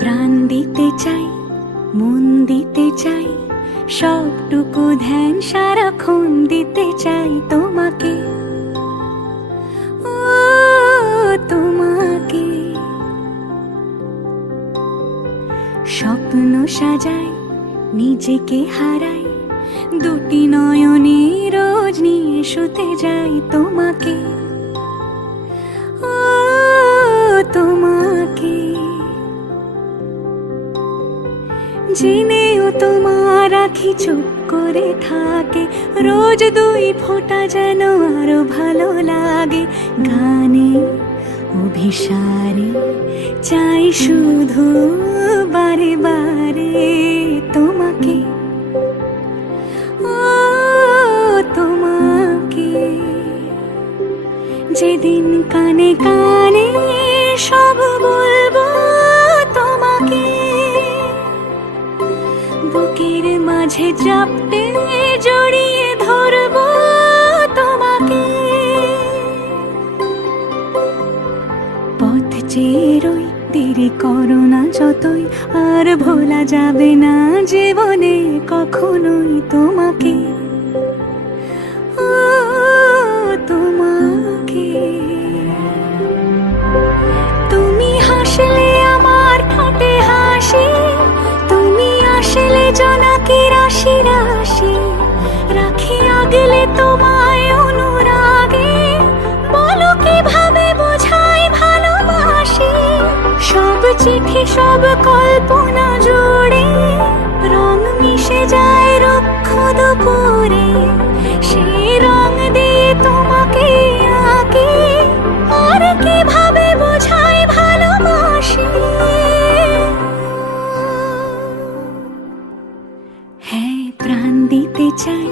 প্রাণ দিতে চাই, মন দিতে চাই, সবটুকু ধ্যান সারাক্ষণ দিতে চাই তোমাকে, ও তোমাকে। স্বপ্ন সাজাই, নিজেকে হারাই, দুটি নয়নে রোজ নিয়ে শুতে যাই তোমাকে, ও তোমাকে। জেনেও তোমার আখি চুপ করে থাকে, রোজ দুই ফোঁটা যেন আরো ভালো লাগে। গানে অভিসারে চাই শুধু বারে বারে তোমাকে, ও তোমাকে। যেদিন কানে কানে সব বলবো তোমাকে, বুকের মাঝে চাপতে জড়িয়ে ধরবো তোমাকে। পথ চেয়ে রই, দেরি করো না যতই, আর ভোলা যাবে না জীবনে কখনোই তোমাকে, ও তোমাকে। তুমি হাসলে আমার ঠোঁটে হাসি, তুমি আসলে জোনাকি রাশি রাশি, রাখি আগলে তোমায় অনুরাগে, বলো কিভাবে বোঝাই ভালোবাসি। সব চিঠি সব কল্পনা জুড়ে রং মিশে যায় রুক্ষ দুপুরে, সেই রং দিয়ে তোমাকে আঁকি, আর কিভাবে বোঝাই ভালোবাসি। হ্যাঁ, প্রাণ দিতে চাই,